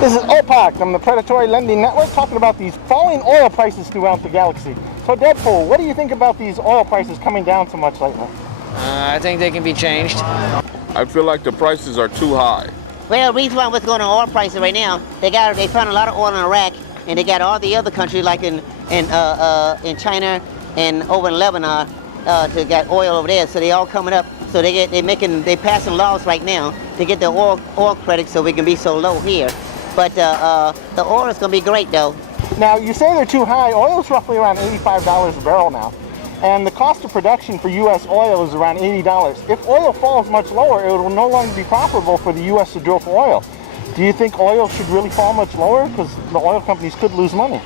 This is OPAC from the Predatory Lending Network talking about these falling oil prices throughout the galaxy. So Deadpool, what do you think about these oil prices coming down so much lately? I think they can be changed. I feel like the prices are too high. Well, the reason why what's going on oil prices right now, they found a lot of oil in Iraq, and they got all the other countries like in China and over in Lebanon to get oil over there. So they all coming up. So they passing laws right now to get the oil credits so we can be so low here. But the oil is going to be great though. Now you say they're too high. Oil is roughly around $85 a barrel now. And the cost of production for U.S. oil is around $80. If oil falls much lower, it will no longer be profitable for the U.S. to drill for oil. Do you think oil should really fall much lower? Because the oil companies could lose money.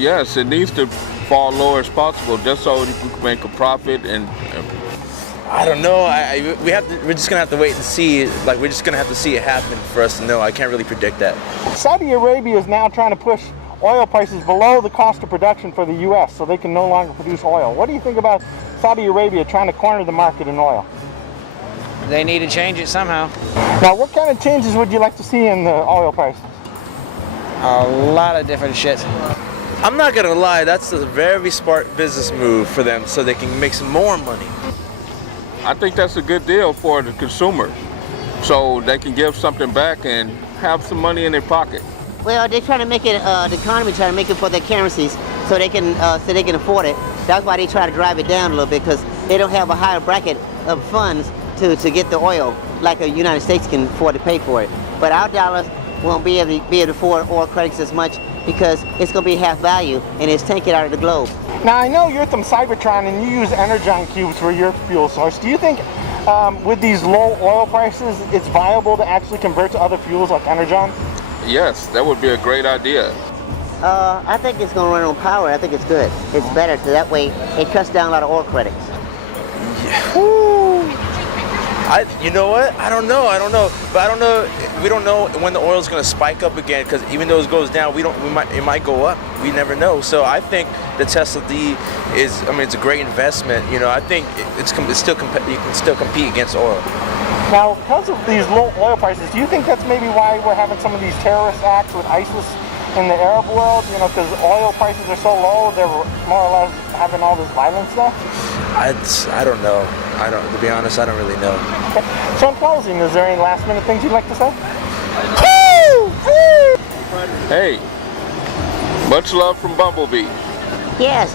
Yes, it needs to fall lower as possible, just so we can make a profit. And I don't know. We're just gonna have to wait and see. Like, we're just gonna have to see it happen for us to know. I can't really predict that. Saudi Arabia is now trying to push oil prices below the cost of production for the U.S. so they can no longer produce oil. What do you think about Saudi Arabia trying to corner the market in oil? They need to change it somehow. Now, what kind of changes would you like to see in the oil prices? A lot of different shit. I'm not gonna lie. That's a very smart business move for them, so they can make some more money. I think that's a good deal for the consumer, so they can give something back and have some money in their pocket. Well, they're trying to make it, the economy trying to make it for their currencies so they can afford it. That's why they try to drive it down a little bit, because they don't have a higher bracket of funds to get the oil like the United States can afford to pay for it. But our dollars won't be able to afford oil credits as much because it's going to be half value and it's taken out of the globe. Now, I know you're from Cybertron and you use energon cubes for your fuel source. Do you think with these low oil prices, it's viable to actually convert to other fuels like energon? Yes, that would be a great idea. I think it's going to run on power. I think it's good. It's better, so that way it cuts down a lot of oil credits. Yeah. You know what? I don't know. But I don't know. We don't know when the oil's going to spike up again, because even though it goes down, it might go up. We never know. So I think the Tesla D is, it's a great investment. You know, I think you can still compete against oil. Now, because of these low oil prices, do you think that's maybe why we're having some of these terrorist acts with ISIS in the Arab world? You know, because oil prices are so low, they're more or less having all this violence now? I don't know. To be honest, I don't really know. Okay. So in closing, is there any last minute things you'd like to say? Hey, much love from Bumblebee. Yes,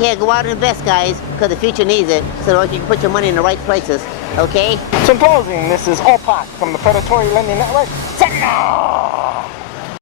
yeah, go out and invest, guys, because the future needs it, so that you can put your money in the right places, okay? So in closing, this is OPAC from the Predatory Lending Network. Signing off!